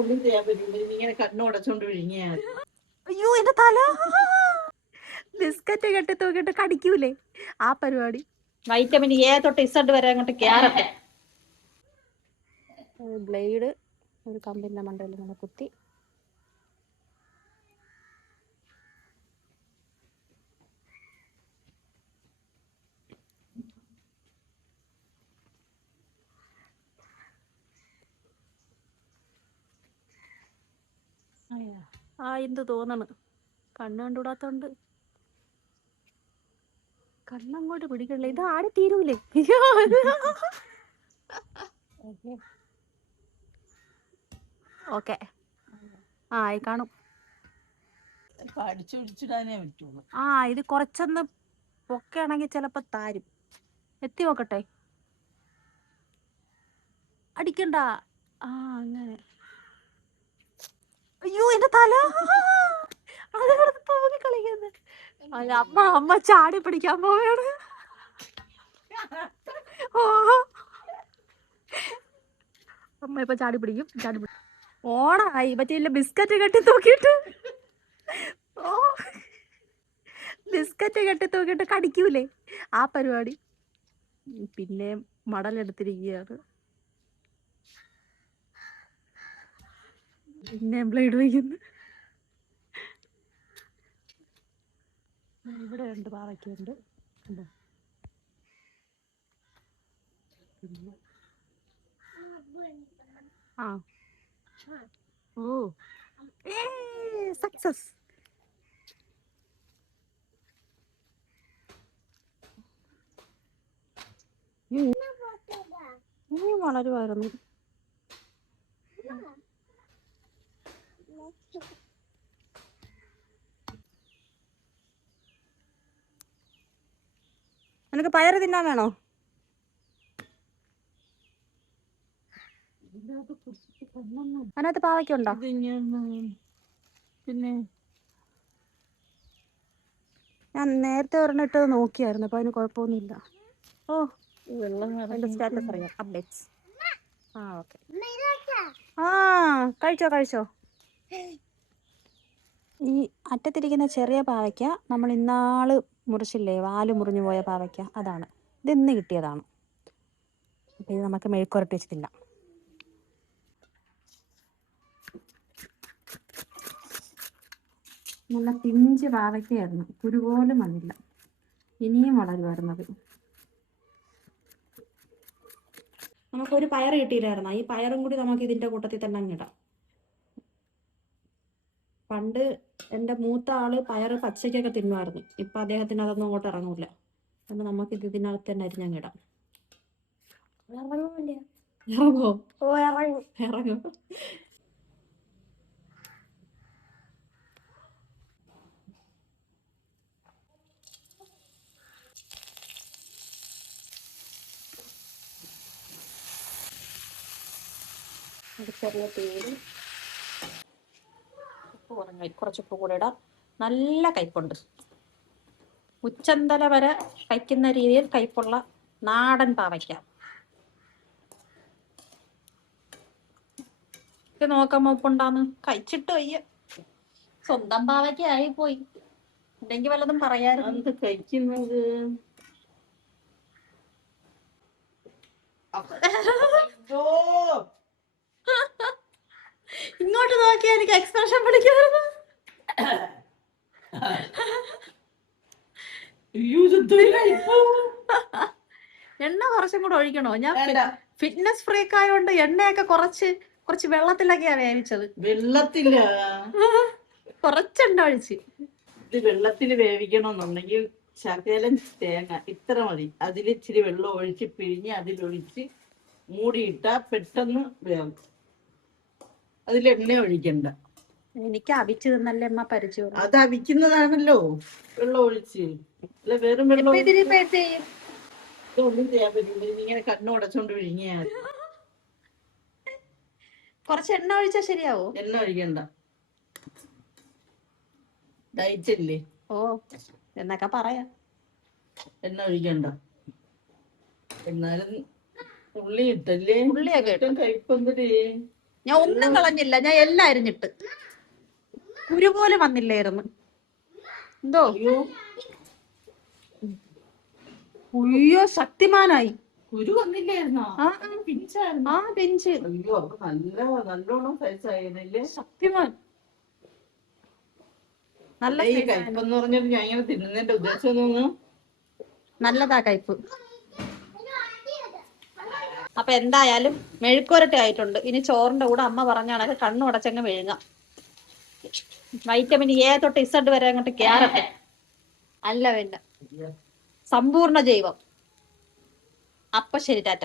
ഒന്നും ചെയ്യാൻ പറ്റില്ല, ഇങ്ങനെ കണ്ണുടച്ചോണ്ട് വിഴുങ്ങിയാ മതി. അയ്യോ എന്റെ തല. ബിസ്ക്കറ്റ് കെട്ടി തൂക്കിട്ട് കടിക്കൂലേ ആ പരിപാടി. വൈറ്റമിൻ എ തൊട്ട് ഇസഡ് വരെ അങ്ങോട്ട് ക്യാരറ്റ്. ബ്ലേഡ് ഒരു കമ്പിന്റെ മണ്ടയിൽ ഇങ്ങനെ കുത്തി. ആ എന്ത് തോന്നണ്, കണ്ണ് കണ്ടുകൂടാത്തോണ്ട് കണ്ണങ്ങോട്ട് പിടിക്കണില്ല. ഇത് ആടി തീരൂലേ. ഓക്കെ ആ ആയി കാണും. അടിച്ചു പിടിച്ചിടാനേ പറ്റുള്ളൂ. ആ ഇത് കുറച്ചൊന്ന് പൊക്കയാണെങ്കിൽ ചിലപ്പോ താരും. എത്തി നോക്കട്ടെ. അടിക്കണ്ട. ആ അങ്ങനെ. അയ്യോ എന്റെ തല. കളിക്കുന്നത്. അമ്മ അമ്മ ചാടി പിടിക്കാൻ പോവുകയാണ്. അമ്മ ഇപ്പൊ ചാടി പിടിക്കും. ഓണായി മറ്റേ ബിസ്ക്കറ്റ് കെട്ടി തൂക്കിട്ട്. ഓ ബിസ്ക്കറ്റ് കെട്ടി തൂക്കിട്ട് കടിക്കൂലേ ആ പരിപാടി. പിന്നെ മടലെടുത്തിരിക്കുകയാണ്. പിന്നെ ബ്ലേഡ് വയ്ക്കുന്നു. ഇവിടെ ഉണ്ട്, പാവയ്ക്കുണ്ട്. ആ ഓ സക്സസ്. വളരുമായിരുന്നു. നിനക്ക് പയറ് തിന്നാൻ വേണോ? അതിനകത്ത് പാവയ്ക്കുണ്ടോ? പിന്നെ ഞാൻ നേരത്തെ ഒരെണ്ണിട്ട് നോക്കിയായിരുന്നു, അപ്പൊ അതിന് കുഴപ്പമൊന്നുമില്ല. ഓ വെള്ളം അതിന്റെ സ്റ്റാറ്റസ് അറിയാം, അപ്ഡേറ്റ്സ്. ആ ഓക്കെ. ആ കഴിച്ചോ കഴിച്ചോ. ഈ അറ്റത്തിരിക്കുന്ന ചെറിയ പാവയ്ക്ക നമ്മൾ ഇന്നാള് മുറിച്ചില്ലേ, വാല് മുറിഞ്ഞു പോയ പാവയ്ക്ക, അതാണ്. ഇത് ഇന്ന് കിട്ടിയതാണ്. അപ്പം ഇത് നമുക്ക് മെഴുക്കുരട്ടി വെച്ചിട്ടില്ല. നല്ല പിഞ്ച് പാവയ്ക്കായിരുന്നു, കുരുപോലും വന്നില്ല. ഇനിയും വളരുമായിരുന്നത്. നമുക്കൊരു പയർ കിട്ടിയില്ലായിരുന്നു, ഈ പയറും കൂടി നമുക്ക് ഇതിൻ്റെ കൂട്ടത്തിൽ തന്നെ അങ്ങിടാം. പണ്ട് എൻ്റെ മൂത്ത ആള് പയറ് പച്ചക്കൊക്കെ തിന്നുമായിരുന്നു. ഇപ്പം അദ്ദേഹത്തിന് അതൊന്നും അങ്ങോട്ട് ഇറങ്ങൂല. അതുകൊണ്ട് നമുക്കിത് ഇതിനകത്ത് തന്നെ അരിഞ്ഞങ്ങിടാം. ഇറങ്ങോ? ഓ ഇറങ്ങും ഇറങ്ങും. ചെറിയ പേര് ഉപ്പ് കുറഞ്ഞു, കുറച്ച് ഉപ്പ് കൂടെ ഇടാം. നല്ല കയ്പുണ്ട്. ഉച്ചന്തല വരെ കഴിക്കുന്ന രീതിയിൽ കയ്പുള്ള നാടൻ പാവയ്ക്ക. ഇത് നോക്കാൻ ഉപ്പുണ്ടാന്ന് കഴിച്ചിട്ട് വയ്യ. സ്വന്തം പാവയ്ക്ക ആയി പോയി. ഉണ്ടെങ്കിൽ വല്ലതും പറയാറുണ്ട്. കഴിക്കുന്നത് ഇങ്ങോട്ട് നോക്കിയാ എനിക്ക് എക്സ്പ്രഷൻ പിടിക്കുന്നത്. എണ്ണ കുറച്ചും കൂടെ ഒഴിക്കണോ? ഞാൻ ഫിറ്റ്നസ് ഫ്രീക്ക് ആയതുകൊണ്ട് എണ്ണയൊക്കെ കുറച്ച് വെള്ളത്തിലൊക്കെയാ വേവിച്ചത്. വെള്ളത്തില കുറച്ചെണ്ണ ഒഴിച്ച്. ഇത് വെള്ളത്തിൽ വേവിക്കണമെന്നുണ്ടെങ്കിൽ ശകലം തേങ്ങ ഇത്ര മതി, അതിലിച്ചിരി വെള്ളം ഒഴിച്ച് പിഴിഞ്ഞ് അതിലൊഴിച്ച് മൂടിയിട്ടാ പെട്ടെന്ന് വേവും. അതിലെണ്ണ ഒഴിക്കണ്ട. എനിക്ക് അവിച്ച് തിന്നല്ലേ അമ്മ പരിചയം. അത് അവിക്കുന്നതാണല്ലോ വെള്ളം ഒഴിച്ച്. അല്ല വെറും വെള്ളം ഒന്നും ചെയ്യാൻ പറ്റില്ല, ഇങ്ങനെ കണ്ണുടച്ചോണ്ട് വിഴുങ്ങിയാ മതി. കുറച്ച് എണ്ണ ഒഴിച്ചാ ശരിയാവോ? എണ്ണ ഒഴിക്കണ്ട, ഡയറ്റല്ലേ. ഓ എന്നൊക്കെ പറയാ. എണ്ണ ഒഴിക്കണ്ട. എന്നാലും ഉള്ളി ഇട്ടല്ലേ, ഉള്ളിയൊക്കെ ഇട്ടു. കയ്പൊന്നേ. ഞാൻ ഒന്നും കളഞ്ഞില്ല, ഞാൻ എല്ലാം അരിഞ്ഞിട്ട്. കുരു പോലും വന്നില്ലായിരുന്നു. എന്തോ അയ്യോ ഉയ്യോ ശക്തിമാനായി. കുരു വന്നില്ലായിരുന്നോ? ആ പിഞ്ചായിരുന്നു. ആ ബെഞ്ച് അയ്യോ അപ്പൊ നല്ലോണം സൈസായിരുന്നില്ലേ? ശക്തിമാൻ. നല്ല ഈ കയ്പെന്ന് പറഞ്ഞിട്ട് ഞാൻ ഇങ്ങനെ തിന്നുന്നതിന്റെ ഉദ്ദേശം തോന്നുന്നു നല്ലതാ കയ്പ്. അപ്പൊ എന്തായാലും മെഴുക്കുരട്ടി ആയിട്ടുണ്ട്. ഇനി ചോറിന്റെ കൂടെ അമ്മ പറഞ്ഞാണെങ്കിൽ കണ്ണു അടച്ചങ്ങ് വിഴുങ്ങാം. വൈറ്റമിൻ എ തൊട്ട് ഇസഡ് വരെ അങ്ങോട്ട് കേറട്ടെ. അല്ല വേണ്ട, സമ്പൂർണ്ണ ജൈവം. അപ്പൊ ശരി, ടാറ്റ.